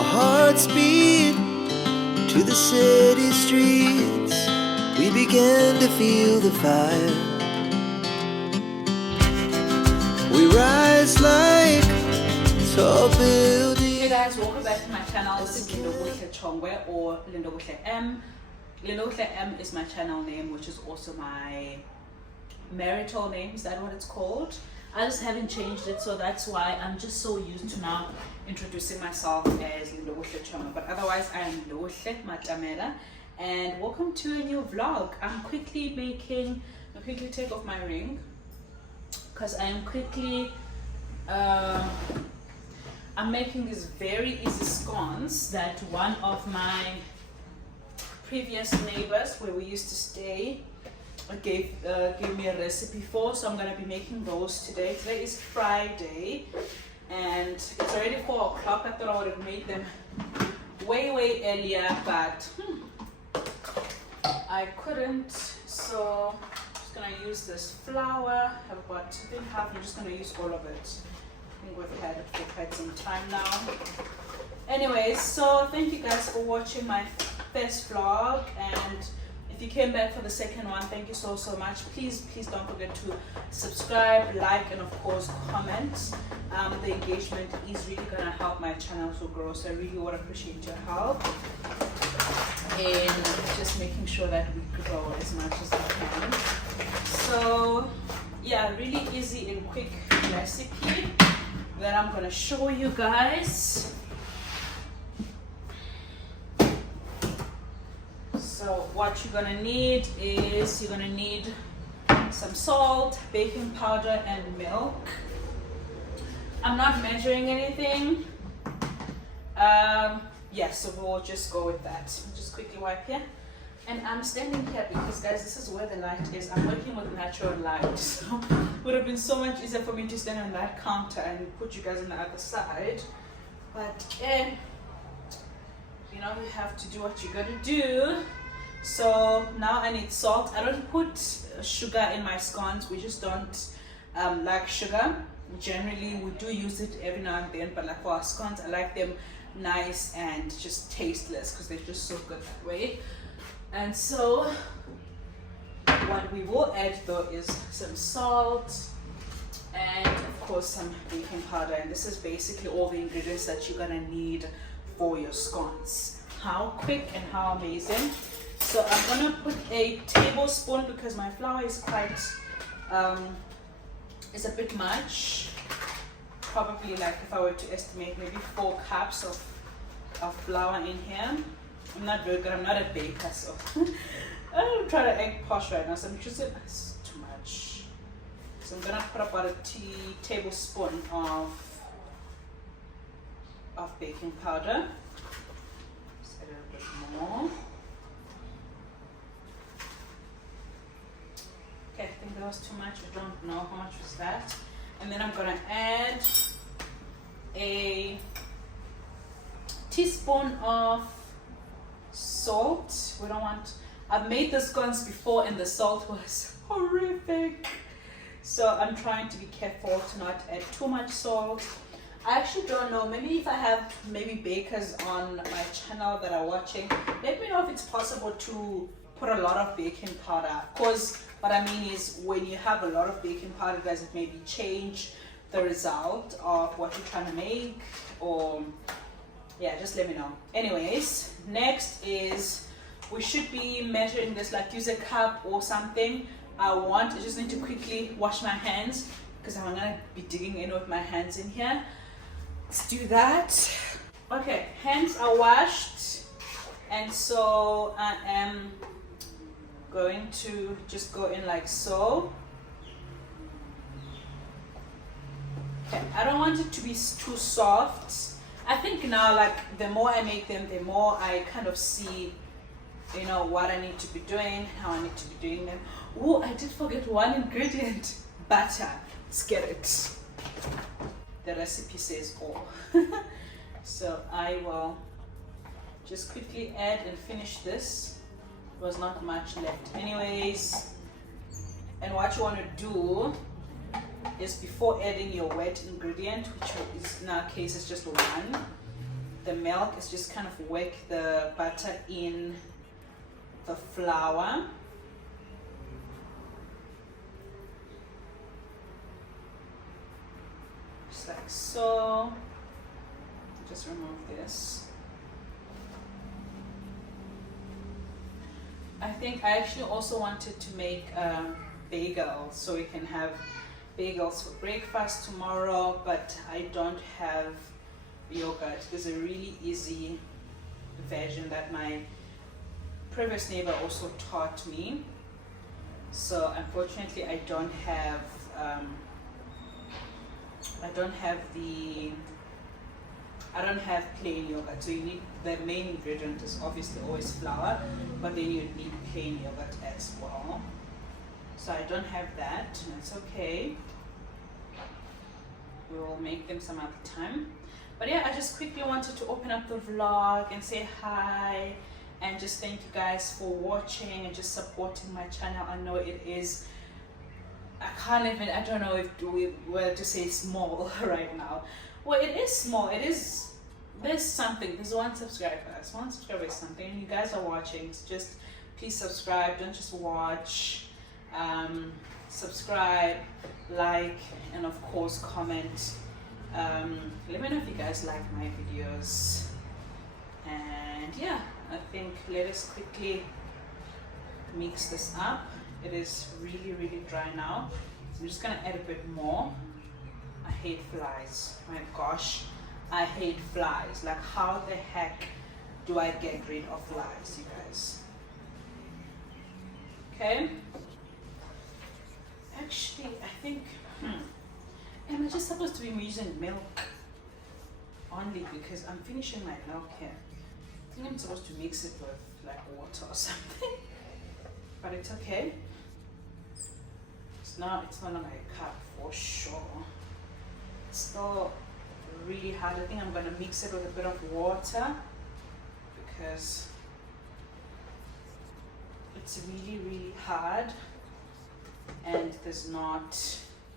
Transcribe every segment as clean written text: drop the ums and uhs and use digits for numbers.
Our hearts beat to the city streets. We began to feel the fire. We rise like tall buildings. Hey guys, welcome back to my channel. This is Lindobuhle Chongwe or Lindobuhle M. Lindobuhle M is my channel name, which is also my marital name. Is that what it's called? I just haven't changed it, so that's why I'm just so used to now introducing myself as Lindobuhle Chongwe. But otherwise, I am Lindobuhle Matamela, and welcome to a new vlog. I'll quickly take off my ring because I am quickly I'm making these very easy scones that one of my previous neighbors where we used to stay gave me a recipe for, so I'm going to be making those today. Today is Friday and it's already 4 o'clock. I thought I would have made them way earlier, but I couldn't, so I'm just going to use this flour. I've got 2.5. I'm just going to use all of it. I think we've had it for quite some time now. Anyways, so thank you guys for watching my first vlog, and if you came back for the second one, thank you so much. Please don't forget to subscribe, like, and of course comment. The engagement is really gonna help my channel to grow, so I really would appreciate your help in just making sure that we grow as much as we can. So yeah, really easy and quick recipe that I'm gonna show you guys. So what you're gonna need is you're gonna need some salt, baking powder, and milk. I'm not measuring anything. Yeah, so we'll just go with that. I'll just quickly wipe here. And I'm standing here because, guys, this is where the light is. I'm working with natural light, so it would have been so much easier for me to stand on that counter and put you guys on the other side. But you know, you have to do what you gotta do. So now I need salt. I don't put sugar in my scones. We just don't like sugar. Generally, we do use it every now and then, but like for our scones, I like them nice and just tasteless because they're just so good that way. And so what we will add though is some salt and of course some baking powder, and this is basically all the ingredients that you're gonna need for your scones. How quick and how amazing. So I'm gonna put a tablespoon because my flour is quite it's a bit much. Probably, like, if I were to estimate, maybe 4 cups of flour in here. I'm not very good, I'm not a baker, so I don't try to act posh right now, so I'm just it's too much. So I'm gonna put about a tablespoon of baking powder. Just a little bit more. Okay, I think that was too much. I don't know how much was that. And then I'm gonna add a teaspoon of salt. We don't want, I've made the scones before and the salt was horrific, so I'm trying to be careful to not add too much salt. I actually don't know, maybe if I have bakers on my channel that are watching, let me know if it's possible to put a lot of baking powder. Of course, what I mean is when you have a lot of baking powder, does it maybe change the result of what you're trying to make? Or yeah, just let me know. Anyways, next is we should be measuring this, like use a cup or something. I just need to quickly wash my hands because I'm gonna be digging in with my hands in here. Let's do that. Okay, hands are washed, and so I am going to just go in like so. Okay, I don't want it to be too soft. I think now, like, the more I make them, the more I kind of see, you know, what I need to be doing, how I need to be doing them. Oh, I did forget one ingredient, butter. Let's get it. The recipe says all. So I will just quickly add and finish this. There was not much left anyways. And what you want to do is, before adding your wet ingredient, which is in our case is just one, the milk is just kind of wick the butter in the flour. Just like so. Just remove this. I think I actually also wanted to make bagels, so we can have bagels for breakfast tomorrow, but I don't have yogurt. There's a really easy version that my previous neighbor also taught me. So unfortunately I don't have plain yogurt. So you need, the main ingredient is obviously always flour, but then you need plain yogurt as well. So I don't have that, and it's okay. We will make them some other time. But yeah, I just quickly wanted to open up the vlog and say hi and just thank you guys for watching and just supporting my channel. I know it is, I don't know if we were to say small right now. Well, it is small. It is, there's something. There's 1 subscriber. Guys. 1 subscriber is something. And you guys are watching. So just please subscribe. Don't just watch. Subscribe, like, and of course comment. Let me know if you guys like my videos. And yeah, I think let us quickly mix this up. It is really, really dry now. I'm just gonna add a bit more. I hate flies. My gosh, I hate flies. Like, how the heck do I get rid of flies, you guys? Okay. Actually, I think, am I just supposed to be using milk only because I'm finishing my milk here? I think I'm supposed to mix it with like water or something, but it's okay. It's not on my cup for sure. It's still really hard. I think I'm gonna mix it with a bit of water because it's really, really hard and there's not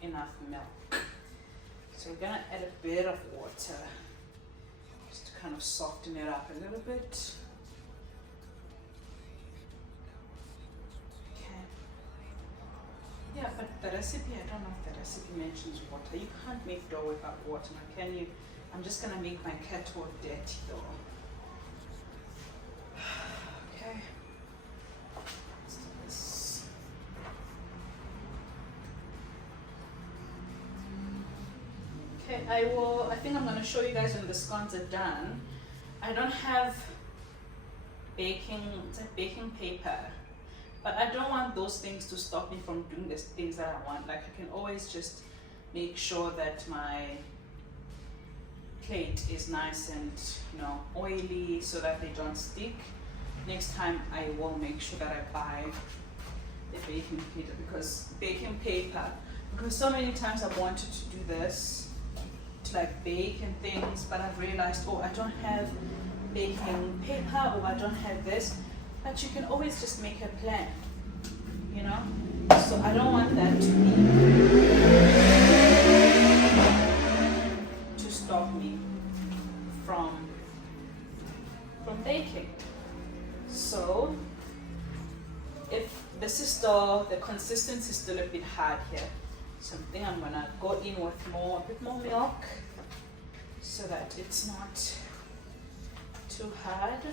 enough milk. So we're gonna add a bit of water just to kind of soften it up a little bit. Okay. Yeah, but the recipe, I don't know if the recipe mentions water. You can't make dough without water, now can you? I'm just gonna make my kettle dirty though. Okay. Let's do this. Okay, I think I'm gonna show you guys when the scones are done. I don't have baking paper, but I don't want those things to stop me from doing the things that I want. Like, I can always just make sure that my plate is nice and, you know, oily so that they don't stick. Next time I will make sure that I buy the baking paper, because so many times I've wanted to do this, to like bake and things, but I've realized, oh, I don't have baking paper, or I don't have this. But you can always just make a plan, you know? So I don't want that to stop me from baking. So if this is still, the consistency is still a bit hard here, so I think I'm gonna go in with a bit more milk so that it's not too hard.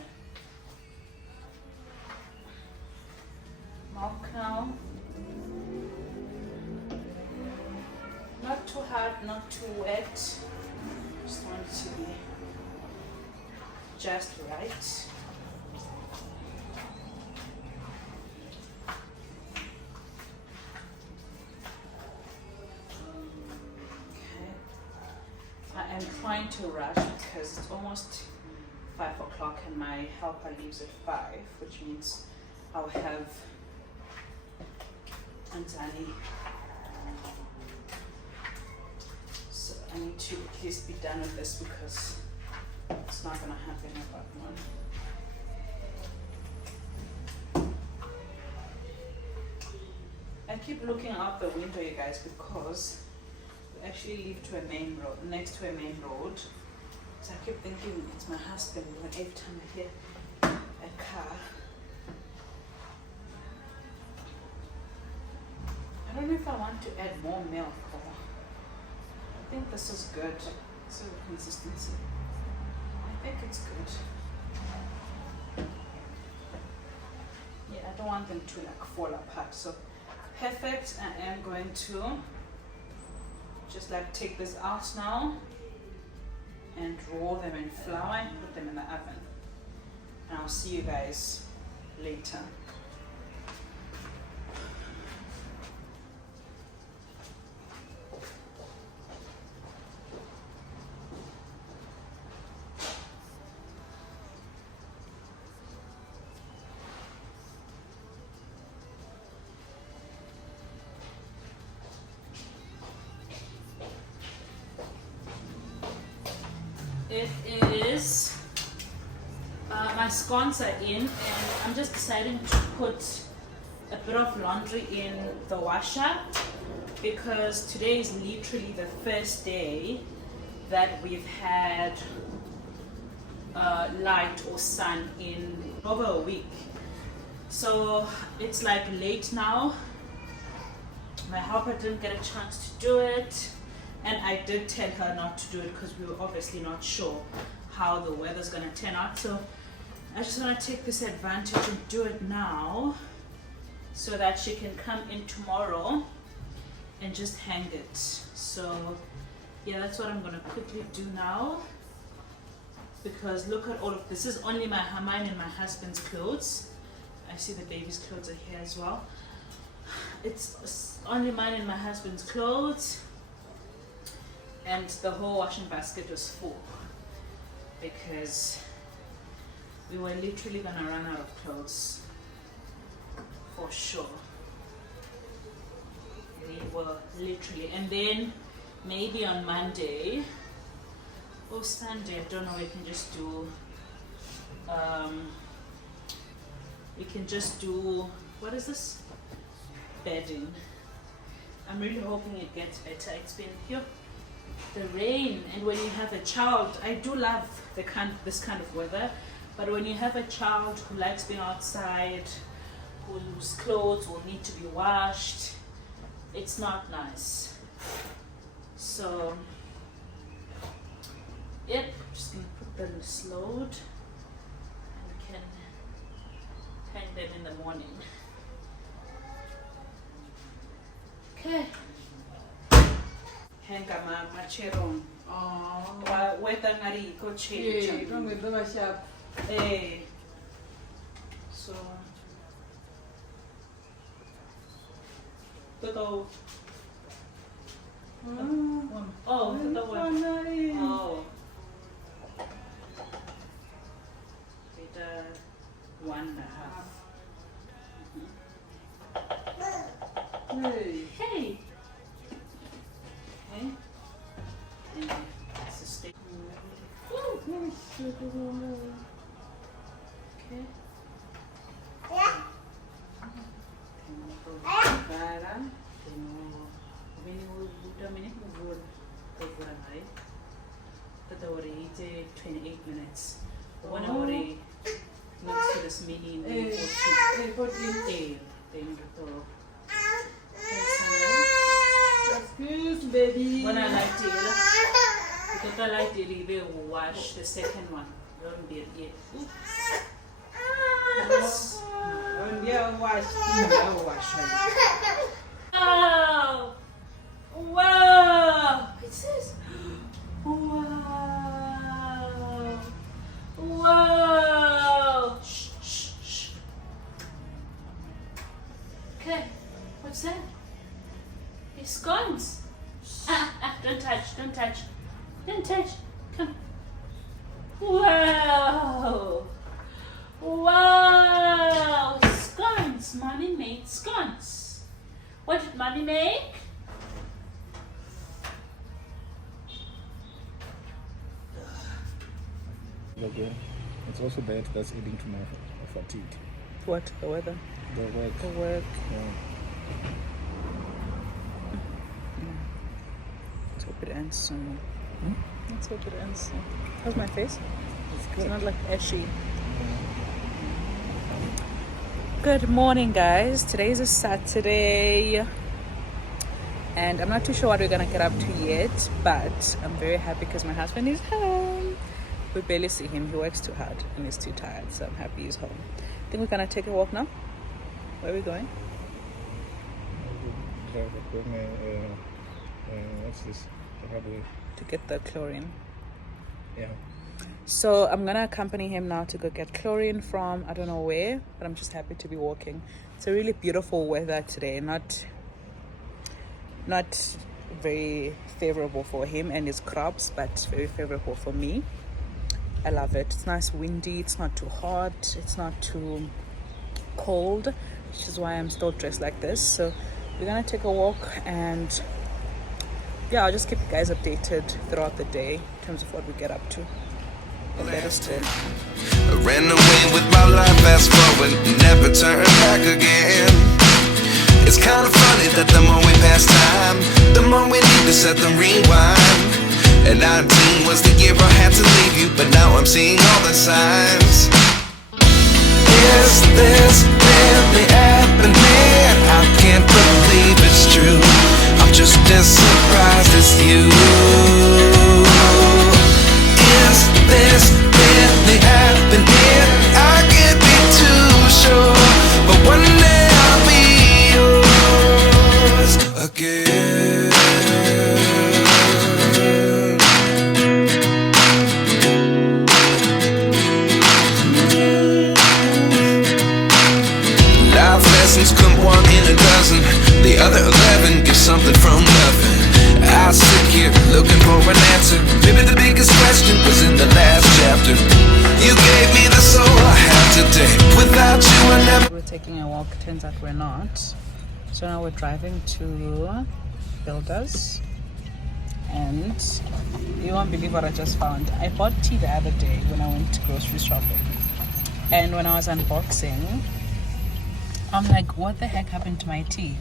Milk now. Not too hard, not too wet. Just want it to be just right. I am trying to rush because it's almost 5 o'clock and my helper leaves at 5, which means I'll have Anzani. So I need to at least be done with this because it's not gonna happen about 1. I keep looking out the window, you guys, because we actually live to a main road, next to a main road, So I keep thinking it's my husband every time I hear a car. I don't know if I want to add more milk or I think this is good. So consistency. I think it's good. Yeah, I don't want them to like fall apart. So perfect. I am going to just like take this out now and roll them in flour and put them in the oven. And I'll see you guys later. It is my scones are in, and I'm just deciding to put a bit of laundry in the washer because today is literally the first day that we've had light or sun in over a week. So it's like late now. My helper didn't get a chance to do it. And I did tell her not to do it because we were obviously not sure how the weather's going to turn out. So I just want to take this advantage and do it now so that she can come in tomorrow and just hang it. So yeah, that's what I'm going to quickly do now. Because look at all of this. This is only mine and my husband's clothes. I see the baby's clothes are here as well. It's only mine and my husband's clothes. And the whole washing basket was full because we were literally gonna run out of clothes for sure. We were literally, and then maybe on Monday or Sunday, I don't know, we can just do what is this? Bedding. I'm really hoping it gets better. It's been here. The rain, and when you have a child, I do love this kind of weather, but when you have a child who likes being outside, whose clothes will need to be washed, it's not nice. So yep, just gonna put them in this load and we can hang them in the morning. Okay. Hanga macheron. Oh. Weather ngari ko change. Yeah, come with the shop. Eh. So. Toto. Oh, the one. Oh. It's 1.5. Hey. Hey. Okay. And it's a stick. Okay. Para. But already 28 minutes. One already next to this mini in Excuse baby. when I like to because I like to leave it, we'll wash the second one. Don't be it. When you wash, Wow! Wow! It says, wow! Wow! Shh, shh, shh. Okay, what's that? It's scones. Don't touch, don't touch. Don't touch. Come. Wow! Wow! Scones! Mommy made scones. What did Mommy make? Okay. It's also that that's leading to my fatigue. What? The weather? The work. The work. Yeah. Let's hope it ends soon. Let's hope it ends. How's my face? It's It's good. not like ashy. Good morning, guys. Today's a Saturday, and I'm not too sure what we're gonna get up to yet, but I'm very happy because my husband is home. We barely see him. He works too hard and he's too tired, so I'm happy he's home. I think we're gonna take a walk now. Where are we going? What's this? The hardware. To get the chlorine. Yeah. So I'm gonna accompany him now to go get chlorine from I don't know where, but I'm just happy to be walking. It's a really beautiful weather today, not very favorable for him and his crops, but very favorable for me. I love it. It's nice windy, it's not too hot, it's not too cold, which is why I'm still dressed like this. So we're gonna take a walk, and yeah, I'll just keep you guys updated throughout the day in terms of what we get up to. But let us go. I ran away with my life, fast forward, never turn back again. It's kind of funny that the more we pass time, the more we need to set the rewind. And 19 was the year I had to leave you, but now I'm seeing all the signs. Is this really happening? I can't believe it's true. I'm just as surprised as you. Is this really happening? I can't be too sure, but one day I'll be yours again. Life lessons come one in a dozen. The other 11 give something from nothing. I sit here looking for an answer. Maybe the biggest question was in the last chapter. You gave me the soul I have today. Without you I never. We're taking a walk, turns out we're not. So now we're driving to Builders, and you won't believe what I just found. I bought tea the other day when I went grocery shopping, and when I was unboxing, I'm like, what the heck happened to my tea?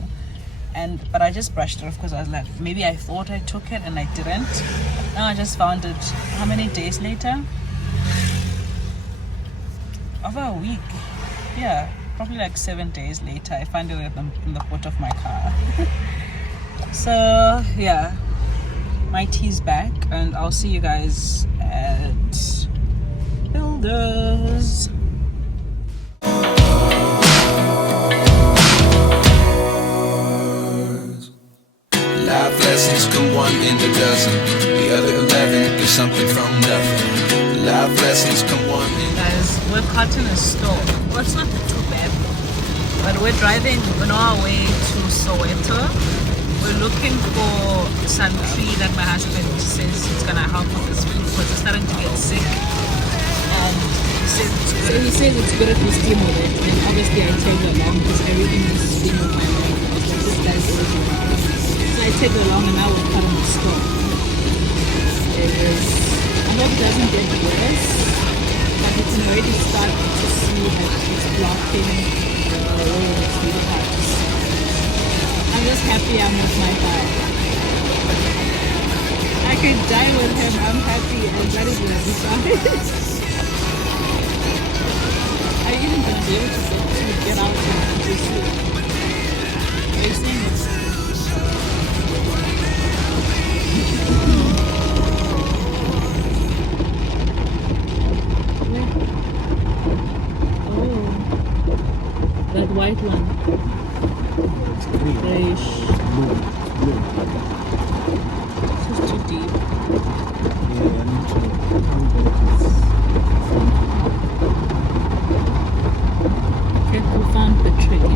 But I just brushed it off because I was like, maybe I thought I took it and I didn't. And I just found it how many days later? Over a week. Yeah, probably like 7 days later. I found it in the boot of my car. So yeah, my tea's back, and I'll see you guys at Builders. Life lessons come one in a dozen. The other 11 give something from nothing. Life lessons come one in. Guys, we're caught in a storm. Well, it's not too bad, but we're driving on our way to Soweto. We're looking for some tree that my husband says it's gonna help with this food because we're starting to get sick. And he says it's good if we steam with it. And obviously I take along because I really miss steam with my mom. Like this guy's always around. So I take along, and now we're caught in a storm. It is. I hope it doesn't get worse, but you can already start to see that it's blocking the roads really hard. I'm just happy I'm with my guy. I could die with him, I'm happy, and that is where we started. Are you even gonna be able to get out and to sleep? Are you seeing it? Oh, that white one. It's green. Blue. This is too deep. Yeah, I need to count that Okay, we found the tree.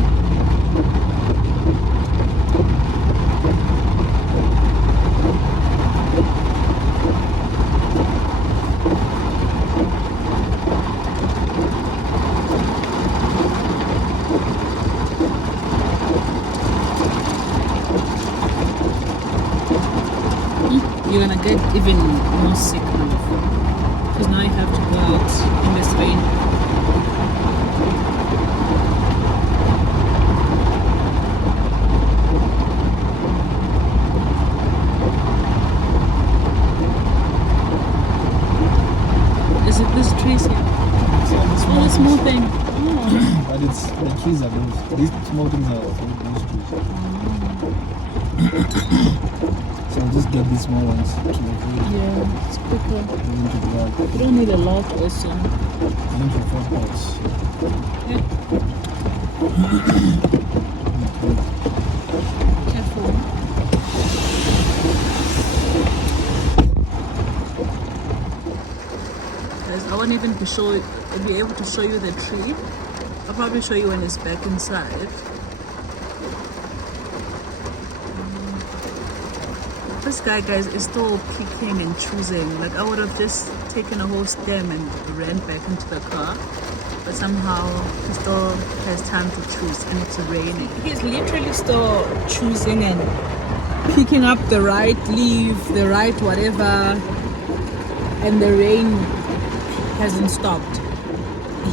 You're gonna get even more sick now, because now you have to go out in this rain. This trees here. See, all the Oh, a small things. thing. Oh. But it's the trees are those. These small things are those trees. So I'll just get these small ones to like Yeah, it's quicker. into the bag. You don't need a lot also. Then for 4 pots. Yeah. Careful. Guys, I won't even be able to show you the tree. I'll probably show you when it's back inside. This guy, guys, is still picking and choosing. Like, I would have just taken a whole stem and ran back into the car. But somehow he still has time to choose, and it's raining. He's literally still choosing and picking up the right leaf, the right whatever, and the rain hasn't stopped.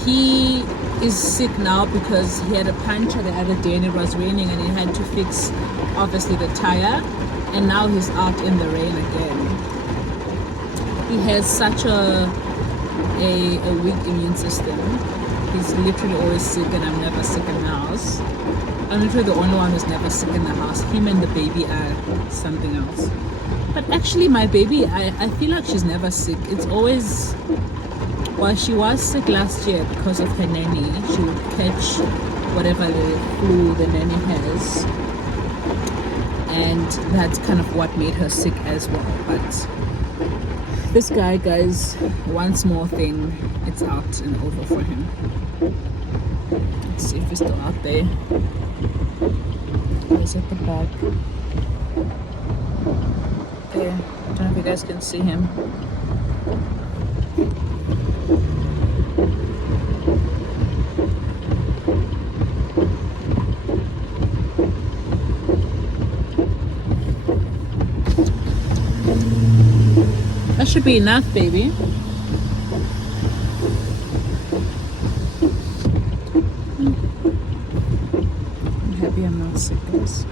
He is sick now because he had a puncture the other day and it was raining and he had to fix, obviously, the tire. And now he's out in the rain again. He has such a weak immune system. He's literally always sick, and I'm never sick in the house. I'm literally the only one who's never sick in the house. Him and the baby are something else. But actually, my baby, I feel like she's never sick. It's always, well, she was sick last year because of her nanny. She would catch whatever the flu the nanny has. And that's kind of what made her sick as well. But this guy, guys, one small thing, it's out and over for him. Let's see if he's still out there. He's at the back. There. I don't know if you guys can see him. That should be enough, baby. I'm happy I'm not sick, guys.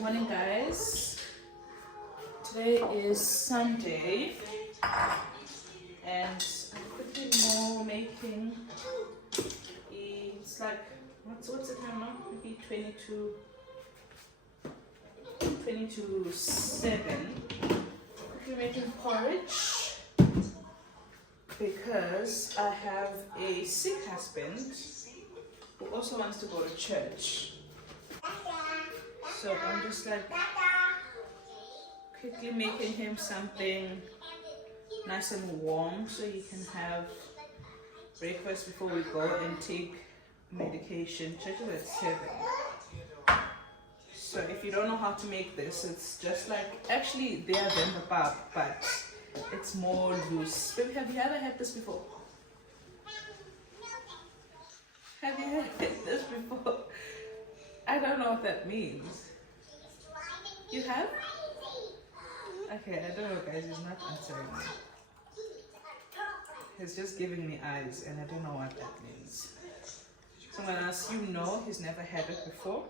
Morning, guys. Today is Sunday, and I'm quickly more making. It's like, what's the time now? Maybe 22:07. We're making porridge because I have a sick husband who also wants to go to church. So I'm just like quickly making him something nice and warm so he can have breakfast before we go and take medication. Church is at 7. So if you don't know how to make this, it's just like, actually they are bibimbap, but it's more loose. Baby, have you ever had this before? Have you had this before? I don't know what that means. You have? Okay, I don't know, guys. He's not answering me. He's just giving me eyes, and I don't know what that means. Someone else, you know, he's never had it before.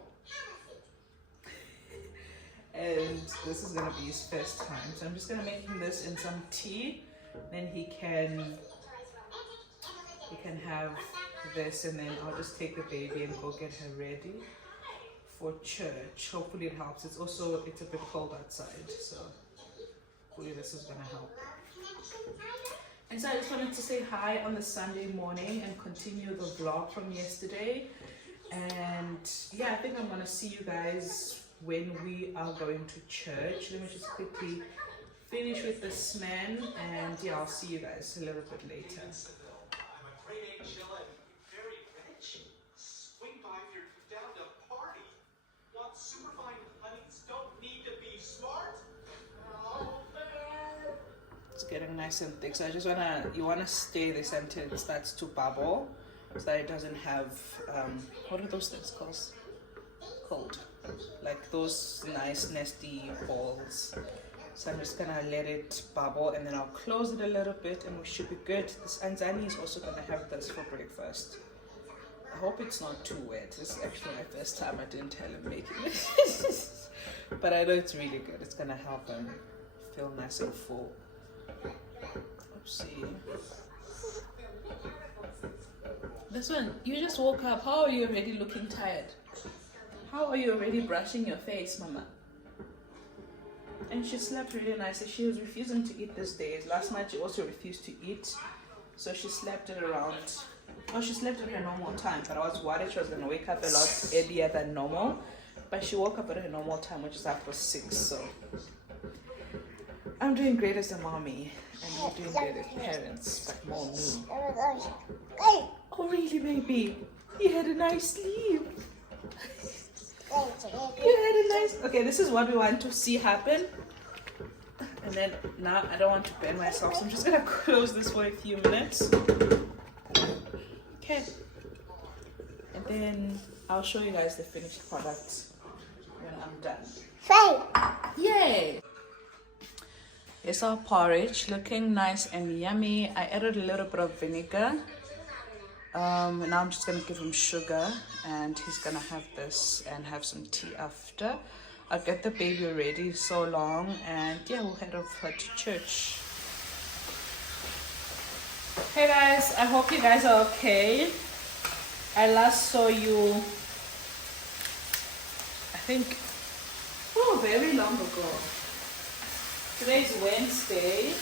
And this is gonna be his first time. So I'm just gonna make him this in some tea. Then he can have this, and then I'll just take the baby and go get her ready for church. Hopefully it helps. It's a bit cold outside, so hopefully this is gonna help. And so I just wanted to say hi on the Sunday morning and continue the vlog from yesterday. And yeah, I think I'm gonna see you guys when we are going to church. Let me just quickly finish with this man, and yeah, I'll see you guys a little bit later. I'm a grade 8 chillin', very rich. Swing by if you're down to party. Want superfine honeys? Don't need to be smart. It's getting nice and thick, so you wanna stir this until it starts to bubble, so that it doesn't have what are those things called? Like those nice nasty balls. So I'm just gonna let it bubble, and then I'll close it a little bit, and we should be good. This Anzani is also gonna have this for breakfast. I hope it's not too wet. This is actually my first time. I didn't tell him making it. But I know it's really good. It's gonna help him feel nice and full. Oopsie. This one, you just woke up. How are you already looking tired? How are you already brushing your face, Mama? And she slept really nicely. She was refusing to eat these days. Last night she also refused to eat. So she slept at around... Oh, she slept at her normal time. But I was worried she was going to wake up a lot earlier than normal. But she woke up at her normal time, which is after 6. So I'm doing great as a mommy. And you're doing great as parents. But more me. Oh, really, baby? You had a nice sleep. You had a nice... Okay, this is what we want to see happen. And then now I don't want to burn myself, so I'm just gonna close this for a few minutes. Okay. And then I'll show you guys the finished product when I'm done. Yay! Here's our porridge, looking nice and yummy. I added a little bit of vinegar. And now I'm just gonna give him sugar, and he's gonna have this and have some tea after. I'll get the baby ready so long, and yeah, we'll head over to church. Hey guys, I hope you guys are okay. I last saw you, I think, oh, very long ago. Today's Wednesday.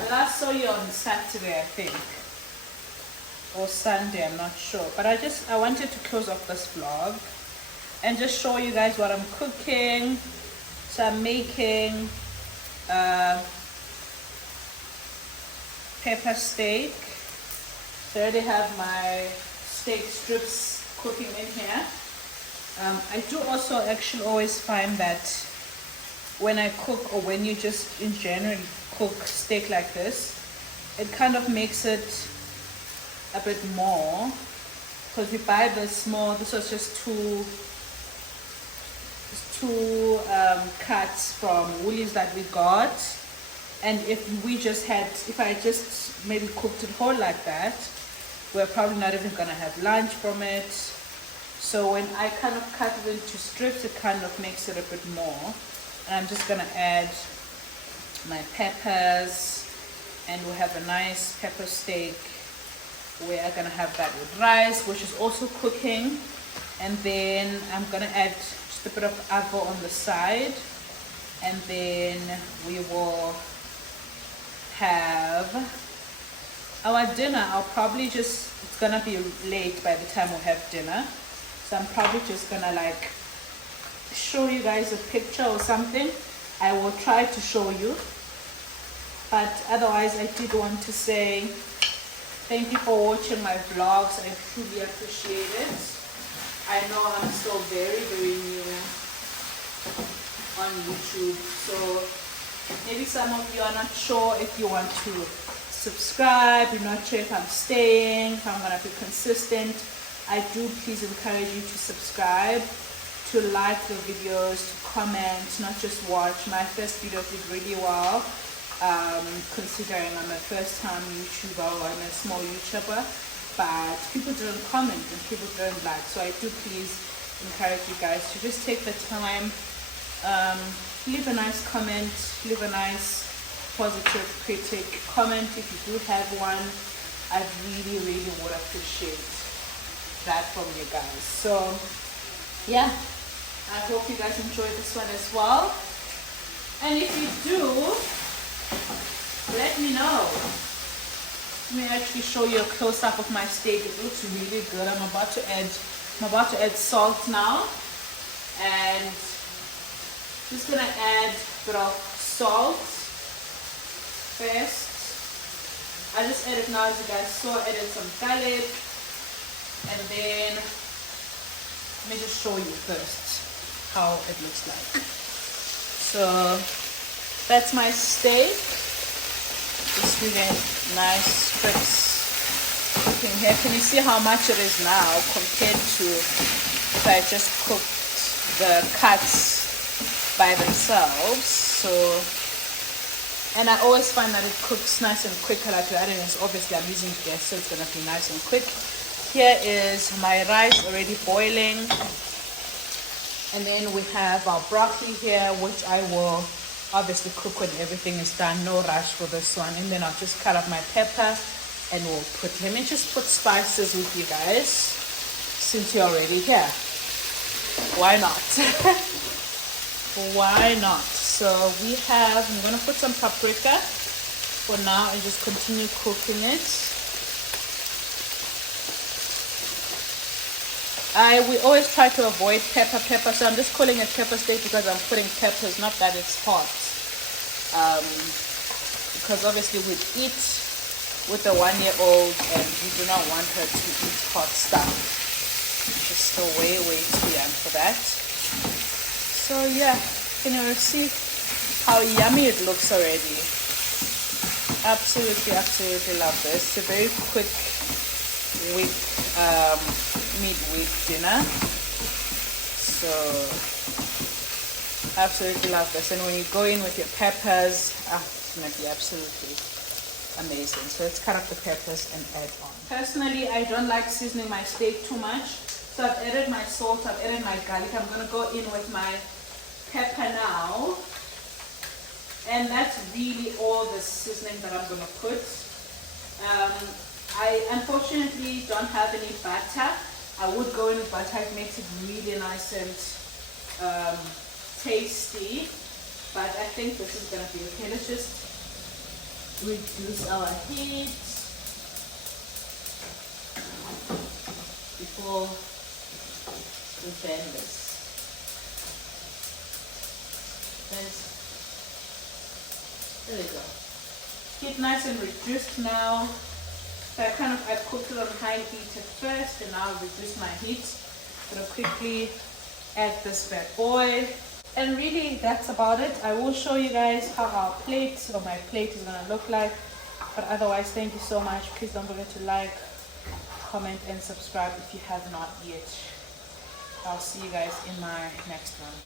I last saw you on Saturday, I think. Or Sunday, I'm not sure. But I wanted to close off this vlog and just show you guys what I'm cooking. So I'm making pepper steak. So I already have my steak strips cooking in here. I do also actually always find that when I cook, or when you just in general cook steak like this, it kind of makes it a bit more, because we buy this small. This was just two cuts from Woolies that we got, and if I just maybe cooked it whole like that, we're probably not even gonna have lunch from it. So when I kind of cut it into strips, it kind of makes it a bit more. And I'm just gonna add my peppers, and we'll have a nice pepper steak. We are gonna have that with rice, which is also cooking, and then I'm gonna add just a bit of agua on the side, and then we will have our dinner. It's gonna be late by the time we have dinner, so I'm probably just gonna like show you guys a picture or something. I will try to show you, but otherwise I did want to say thank you for watching my vlogs. I truly appreciate it. I know I'm still very, very new on YouTube, so maybe some of you are not sure if you want to subscribe. You're not sure if I'm staying, if I'm gonna be consistent. I do please encourage you to subscribe, to like the videos, to comment, not just watch. My first video did really well. Considering I'm a first-time YouTuber, or I'm a small YouTuber, but people didn't comment and people didn't like. So I do please encourage you guys to just take the time, leave a nice comment, leave a nice positive critic comment if you do have one. I really, really would appreciate that from you guys. So yeah, I hope you guys enjoyed this one as well. And if you do, let me know. Let me actually show you a close-up of my steak. It looks really good. I'm about to add salt now, and just gonna add a bit of salt first. I just added now, as you guys saw, added some garlic, and then let me just show you first how it looks like. So that's my steak. Just doing nice strips cooking here. Can you see how much it is now compared to if I just cooked the cuts by themselves? So, and I always find that it cooks nice and quick like that. And it's obviously I'm using gas, so it's gonna be nice and quick. here is my rice already boiling. And then we have our broccoli here, which I will obviously cook when everything is done. No rush for this one. And then I'll just cut up my pepper and let me just put spices with you guys since you're already here. Why not? Why not? So I'm gonna put some paprika for now and just continue cooking it. We always try to avoid pepper, so I'm just calling it pepper steak because I'm putting peppers, not that it's hot. Because obviously we eat with a 1-year-old and you do not want her to eat hot stuff. She's still way too young for that. So yeah, can you see how yummy it looks already? Absolutely love this. It's a very quick midweek dinner. So absolutely love this. And when you go in with your peppers, it's gonna be absolutely amazing. So let's cut up the peppers and add on. Personally, I don't like seasoning my steak too much. So I've added my salt, I've added my garlic. I'm gonna go in with my pepper now. And that's really all the seasoning that I'm gonna put. I unfortunately don't have any butter. I would go in with butter, it makes it really nice and tasty. But I think this is gonna be okay. Let's just reduce our heat before we blend this. There we go. Heat nice and reduced now. So I cooked it on high heat at first, and now I'll reduce my heat. I'm gonna quickly add this bad boy. And really that's about it. I will show you guys how my plate is gonna look like. But otherwise, thank you so much. Please don't forget to like, comment, and subscribe if you have not yet. I'll see you guys in my next one.